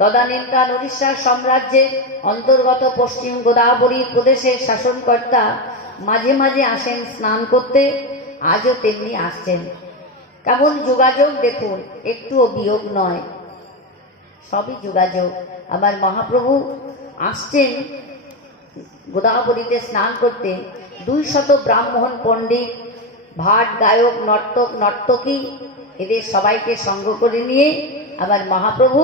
তদানীন্তন উড়িষ্যা সাম্রাজ্যের অন্তর্গত পশ্চিম গোদাবরী প্রদেশের শাসনকর্তা মাঝে মাঝে আসেন স্নান করতে, আজও তেমনি আসছেন। কেমন যোগাযোগ দেখুন, একটুও বিয়োগ নয়, সবই যোগাযোগ। আমার মহাপ্রভু আসছেন গোদাবরীতে স্নান করতে, 200 ব্রাহ্মণ পণ্ডিত, ভাট, গায়ক, নর্তক, নর্তকী এদের সবাইকে সঙ্গ করে নিয়ে আবার মহাপ্রভু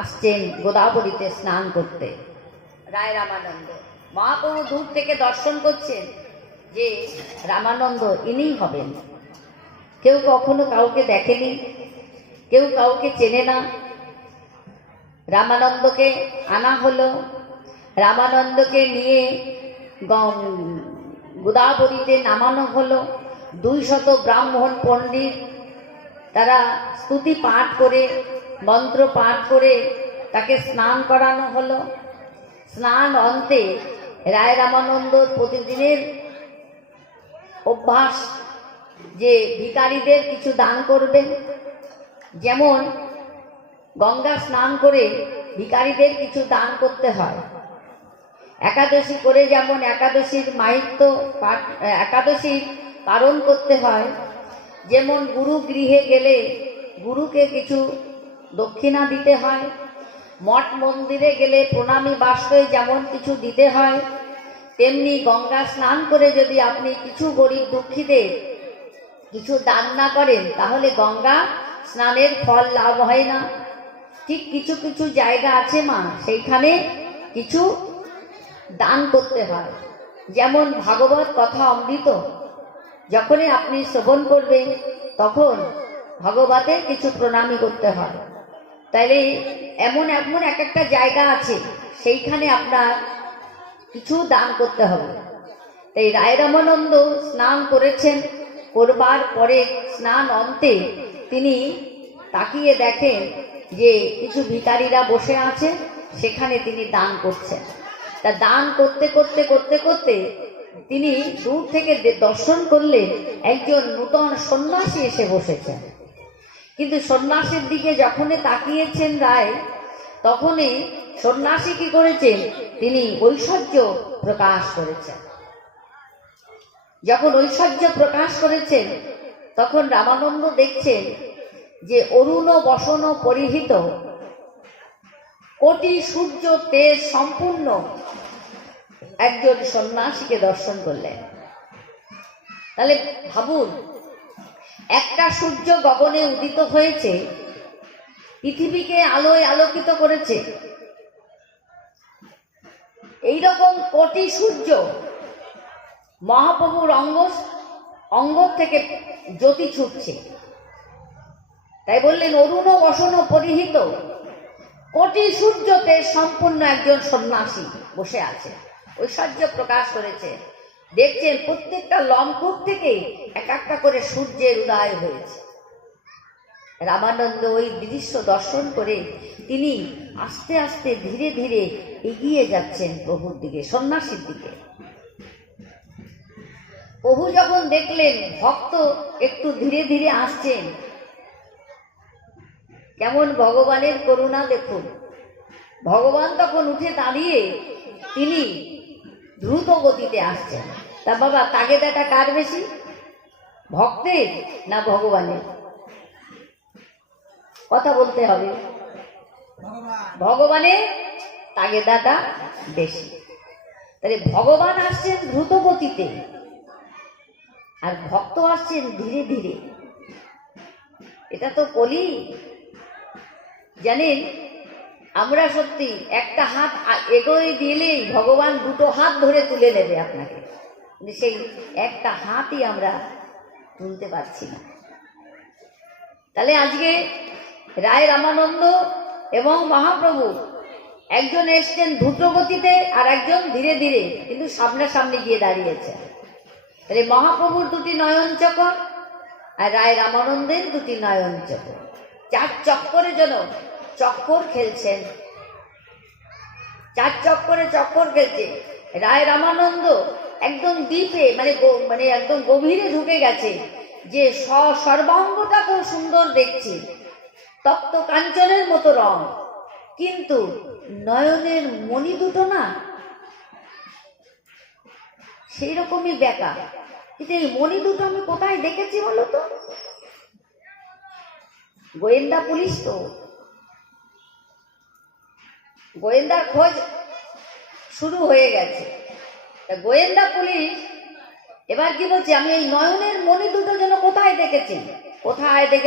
আসছেন গোদাবরীতে স্নান করতে। রায় রামানন্দ মহাপ্রভু দূর থেকে দর্শন করছেন যে রামানন্দ ইনিই হবেন। কেউ কখনো কাউকে দেখেনি, কেউ কাউকে চেনে না। রামানন্দকে আনা হলো, রামানন্দকে নিয়ে গোদাবরীতে নামানো হলো। 200 ব্রাহ্মণ পণ্ডিত তারা স্তুতি পাঠ করে, মন্ত্র পাঠ করে তাকে স্নান করানো হলো। স্নান অন্তে রায় রামানন্দর প্রতিদিনের অভ্যাস যে ভিখারিদের কিছু দান করবেন। যেমন গঙ্গা স্নান করে ভিখারিদের কিছু দান করতে হয়। একাদশী করে যেমন একাদশীর মাহাত্ম্য পাঠ, একাদশীর পালন করতে হয়, যেমন গুরু গৃহে গেলে গুরুকে কিছু দক্ষিণা দিতে হয়, মঠ মন্দিরে গেলে প্রণামী বাস্কয়ে যেমন কিছু দিতে হয়, তেমনি গঙ্গা স্নান করে যদি আপনি কিছু গরিব দুঃখীদের কিছু দান না করেন তাহলে গঙ্গা স্নানের ফল লাভ হয় না। ঠিক কিছু কিছু জায়গা আছে মা, সেইখানে কিছু দান করতে হয়। যেমন ভাগবত কথা অমৃত যখনই আপনি শ্রবণ করবেন তখন ভগবতের কিছু প্রণামী করতে হয়। তাইলে এমন এমন এক একটা জায়গা আছে সেইখানে আপনার কিছু দান করতে হবে। তাই রায় রামানন্দ স্নান করেছেন, করবার পরে স্নান অন্তে তিনি তাকিয়ে দেখেন যে কিছু ভিখারিরা বসে আছে, সেখানে তিনি দান করছেন। তা দান করতে করতে করতে করতে তিনি দূর থেকে দর্শন করলেন একজন নূতন সন্ন্যাসী এসে বসেছেন। কিন্তু সন্ন্যাসীর দিকে যখনই তাকিয়েছেন রায়, তখনই সন্ন্যাসী কি করেছেন, তিনি ঐশ্বর্য প্রকাশ করেছেন। যখন ঐশ্বর্য প্রকাশ করেছেন তখন রামানন্দ দেখছেন যে অরুণ বসন পরিহিত, কোটি সূর্য তেজ সম্পূর্ণ একজন সন্ন্যাসীকে দর্শন করলেন। তাহলে ভাবুন, একটা সূর্য গগনে উদিত হয়েছে, পৃথিবীকে আলোয় আলোকিত করেছে। এইরকম কোটি সূর্য মহাপ্রভুর অঙ্গ থেকে জ্যোতি ছুটছে। তাই বললেন অরুণ বসন পরিহিত, কোটি সূর্যতে সম্পূর্ণ একজন সন্ন্যাসী বসে আছে, ঐশ্বর্য প্রকাশ করেছে। দেখছেন প্রত্যেকটা লম্কুট থেকে এক একটা করে সূর্যের উদয় হয়েছে। রামানন্দ ওই দৃশ্য দর্শন করে তিনি আস্তে আস্তে ধীরে ধীরে এগিয়ে যাচ্ছেন প্রভুর দিকে, সন্ন্যাসীর দিকে। প্রভু যখন দেখলেন ভক্ত একটু ধীরে ধীরে আসছেন, কেমন ভগবানের করুণা দেখুন। ভগবান তখন উঠে দাঁড়িয়ে তিনি দ্রুত গতিতে আসছেন। তা বাবা, তাগেদাটা কার বেশি, ভক্তের না ভগবানের? কথা বলতে হবে। ভগবানের তাগেদাটা বেশি। তাহলে ভগবান আসছেন দ্রুত গতিতে আর ভক্ত আসছেন ধীরে ধীরে। এটা তো কলি। জানেন, আমরা সত্যি একটা হাত এগোয় দিলেই ভগবান দুটো হাত ধরে তুলে নেবে আপনাকে, কিন্তু সেই একটা হাতই আমরা তুলতে পারছি না। তাহলে আজকে রায় রামানন্দ এবং মহাপ্রভু, একজন এসছেন দ্রুত গতিতে আর একজন ধীরে ধীরে, কিন্তু সামনাসামনি গিয়ে দাঁড়িয়েছে। তাহলে মহাপ্রভুর দুটি নয়ন চকর আর রায় রামানন্দের দুটি নয়ন চকর, 4 চক্করে যেন চক্কর খেলছেন, 4 চক্করে চক্কর খেলছে। রায় রামানন্দ একদম দ্বীপে মানে একদম গভীরে ঢুকে গেছে, যে সর্বাঙ্গটা খুব সুন্দর দেখছি। তপ্ত কাঞ্চনের মতো রং, কিন্তু নয়নের মণি দুটো না সেই রকমই বেঁকা। কিন্তু এই মণি দুটো আমি কোথায় দেখেছি বলো তো? গোয়েন্দা পুলিশ তো, গোয়েন্দার খোঁজ শুরু হয়ে গেছে। গোয়েন্দা পুলিশ এবার কি বলছে, আমি এই নয়নের মণি দুটো যেন কোথায় দেখেছি, কোথায় দেখেছি